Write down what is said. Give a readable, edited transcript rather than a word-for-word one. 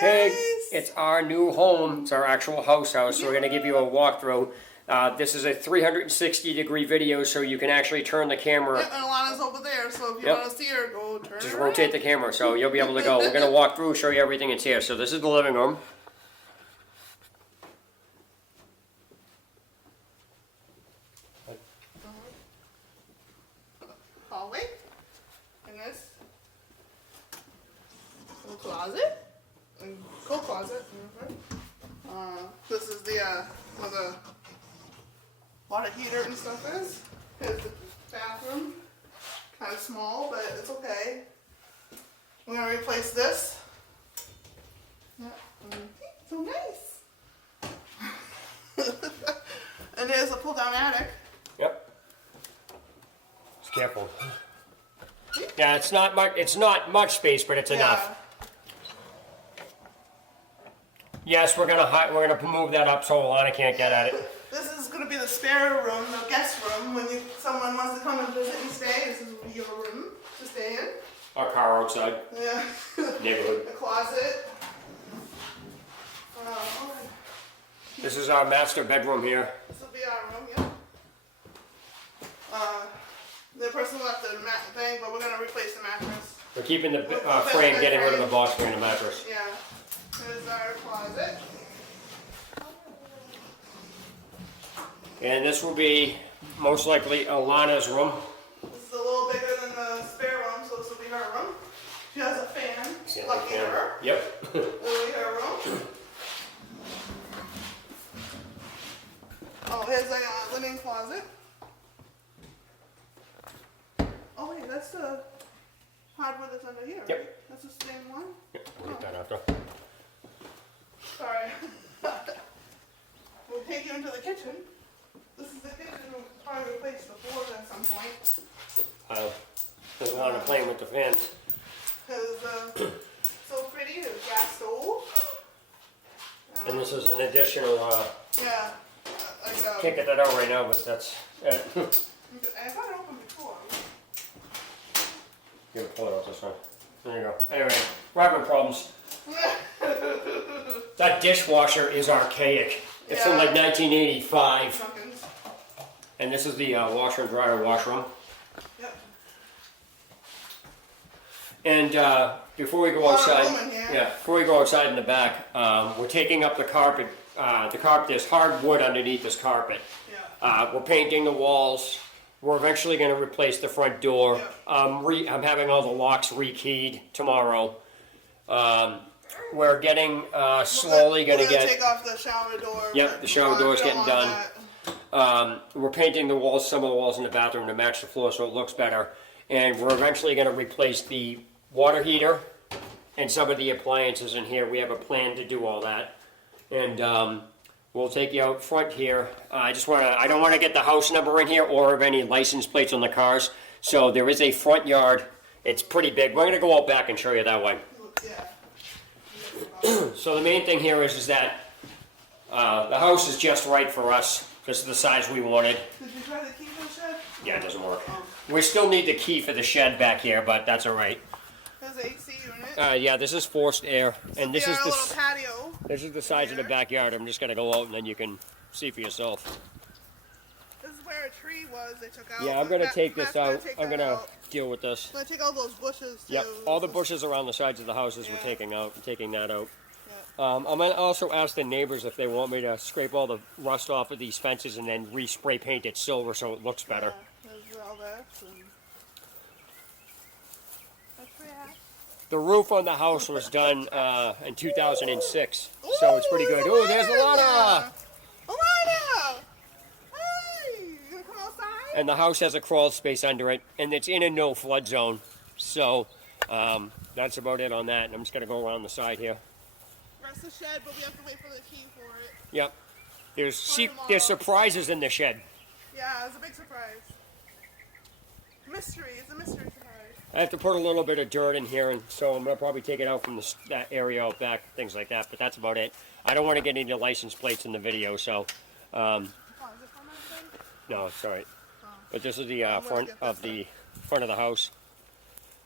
guys! Hey, it's our new home. It's our actual house, so we're going to give you a walkthrough. This is a 360-degree video, so you can actually turn the camera. Yep, and Alana's over there, so if you want to see her, go turn Just her rotate around. the camera, so you'll be able to go. We're going to walk through, show you everything that's here. So this is the living room. Hallway. And this little closet. And coat closet. This is the where the water heater and stuff is. Here's the bathroom. Kind of small, but it's okay. We're gonna replace this. Yeah, so nice. And there's a pull-down attic. Yep. Just careful. Yeah, it's not much. It's not much space, but it's enough. Yes, we're gonna move that up so Alana can't get at it. This is gonna be the spare room, the guest room. When someone wants to come and visit and stay, this is your room to stay in. Our car outside. Yeah. Neighborhood. A closet. This is our master bedroom here. This will be our room, yeah. The person left the thing, but we're gonna replace the mattress. We're keeping the frame, getting rid of the box frame and the mattress. Yeah. Here's our closet. And this will be most likely Alana's room. This is a little bigger than the spare room, so this will be her room. She has a fan. Lucky her. Yep. This will be her room. Oh, here's a linen closet. Oh wait, that's the hardwood that's under here, Yep. right? That's the same one? Yep, we'll get that after. Sorry. We'll take you into the kitchen. This is the kitchen. We'll probably replace the floors at some point. There's Alana playing with the fans. Because so pretty, there's gas stove. And this is an additional, Yeah. can't get that out right now, but that's, I thought it opened before. you're gonna pull it out this one. There you go. Anyway, we're having problems. That dishwasher is archaic. It's from like 1985. Pumpkins. And this is the washer and dryer washroom. Yep. And before we go outside, before we go outside in the back, we're taking up the carpet. There's hardwood underneath this carpet. Yeah. We're painting the walls. We're eventually going to replace the front door. Yeah. I'm having all the locks rekeyed tomorrow. We're getting slowly going to get. Take off the shower door. Yep, the shower door's getting done. We're painting the walls, some of the walls in the bathroom to match the floor so it looks better. And we're eventually going to replace the water heater and some of the appliances in here. We have a plan to do all that. And we'll take you out front here. I don't want to get the house number in here or of any license plates on the cars. So there is a front yard. It's pretty big. We're going to go out back and show you that way. Yeah. So the main thing here is that the house is just right for us. This is the size we wanted. Did you try the key for the shed? Yeah, it doesn't work. We still need the key for the shed back here, but that's all right. There's an AC unit. Yeah, this is forced air, and this is our the little patio. this is the size of the backyard. I'm just gonna go out and then you can see for yourself. This is where a tree was. They took out. Yeah, I'm gonna take this out. Take I'm that gonna out. deal with this. I'm gonna take all those bushes too. Yep, all the bushes around the sides of the houses we're taking out. I'm taking that out. Yeah. I'm gonna also ask the neighbors if they want me to scrape all the rust off of these fences and then re-spray paint it silver so it looks better. Yeah, there's all that. That's pretty hot. The roof on the house was done in 2006, so it's pretty good. Oh, there's Alana! Alana! Hey! You gonna come outside? And the house has a crawl space under it, and it's in a no flood zone. So that's about it on that. And I'm just gonna go around the side here. Rest the shed, but we have to wait for the key for it. Yep. There's surprises in the shed. Yeah, it's a big surprise. Mystery. It's a mystery surprise. I have to put a little bit of dirt in here, and so I'm gonna probably take it out from that area out back, things like that. But that's about it. I don't want to get any license plates in the video, so. Is it from anything? No, it's all right. Oh. But this is the front of the house.